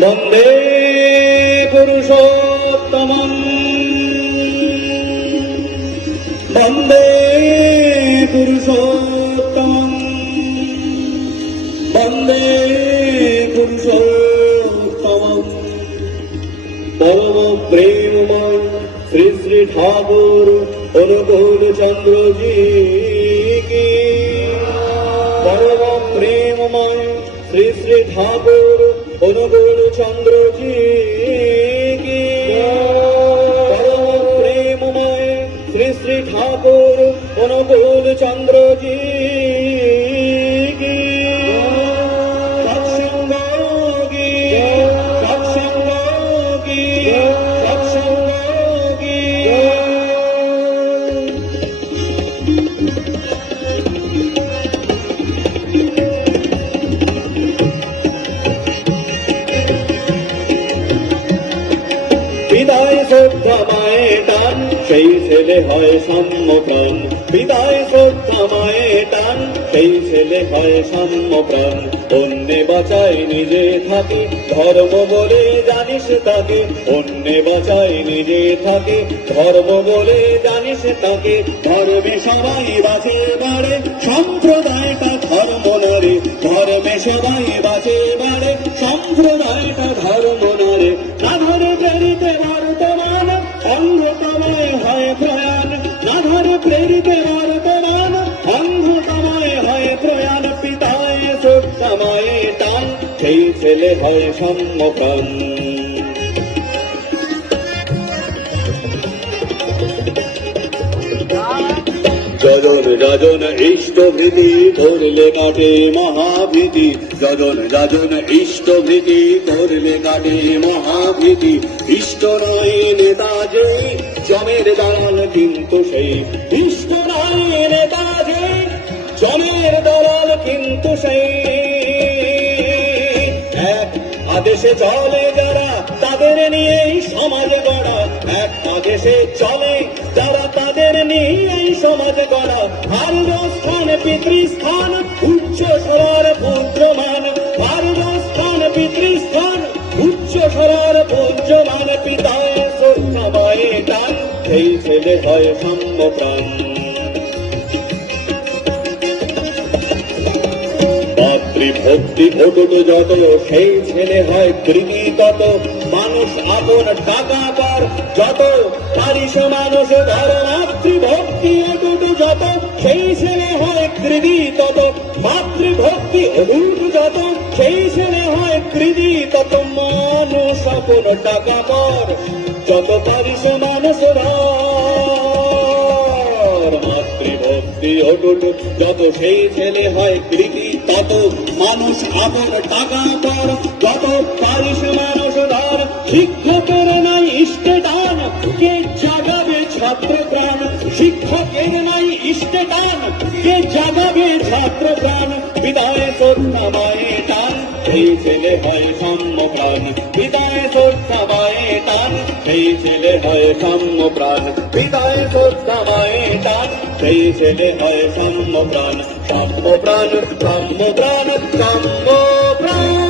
বন্দে পুরুষোত্তমম। বন্দে পুরুষোত্তমম। বন্দে পুরুষোত্তমম। পরম প্রেমময় শ্রী শ্রী ঠাকুর অনুকূল চন্দ্রজি। ঠাকুর অনুকূল চন্দ্রজি প্রেমময় শ্রী শ্রী ঠাকুর অনুকূল চন্দ্রজি ছেলে হয় সাম্যপ্রাণ। বিদায় শ্রদ্ধা মায়ে টান, সেই ছেলে হয় সাম্যপ্রাণ। অন্যে বাঁচায় নিজে থাকে, ধর্ম বলে জানিস তাকে। অন্যে বাঁচায় নিজে থাকে, ধর্ম বলে জানিস তাকে। ধর্মে সবাই বাঁচে বাড়ে, সম্প্রদায়টা ধর্ম নারে। ধর্মে সবাই বাঁচে বাড়ে, সম্প্রদায়টা ধর্ম নারে। না ধরে প্রেরিতে বর্তমান অন্ধতময় হয় প্রয়াণ না ধরে প্রেরিতে বর্তমান অন্ধতময় হয় প্রয়াণ, পিতায় সত্যময় টান। সেই ছেলে হয় সম্মপ্রাণ যজন যজন ইষ্টভৃতি করলে কাটে মহাভীতি। যজন যজন ইষ্টভৃতি করলে কাটে মহাভীতি। ইষ্ট নয় নেতা যে জমের দালাল কিন্তু সেই। ইষ্ট নয় নেতা যে জমের দালাল কিন্তু সেই। এক আদেশে চলে যারা, তাদের নিয়েই সমাজ গড়া। এক আদেশে চলে যারা, তাদের নিয়েই সেই ছেলে হয় সম্যপ্রাণ মাতৃভক্তি ঘটুট যত সেই ছেলে হয় কৃতি তত মানুষ আপন টাকা পার যত পারিস মানুষ ধর মাতৃভক্তি অটুট যত সেই ছেলে হয় কৃতি তত, মাতৃভক্তি অটুট যত সেই ছেলে হয় কৃতি তত মানুষ আপন টাকা পার, যত পারিস মানুষ মাতৃভক্তি অটুট, যত সেই ছেলে হয় কৃতি, তত মানুষ আপন টাকা পর, যত পারিস মানুষ ধর। শিক্ষকের নাই ইষ্টে কে জাগাবে ছাত্র প্রাণ শিক্ষকের নাই ইষ্টে দান কে জাগাবে ছাত্র প্রাণ বিদায় সত্যামায়ে টান সেই ছেলে হয় সাম্য প্রাণ বিদায় সত্যামায়ে টান সেই ছেলে হয় সাম্য প্রাণ বিদায় সত্যামায়ে টান সেই ছেলে হয় সাম্য প্রাণ সাম্য প্রাণ সাম্য প্রাণ সাম্য প্রাণ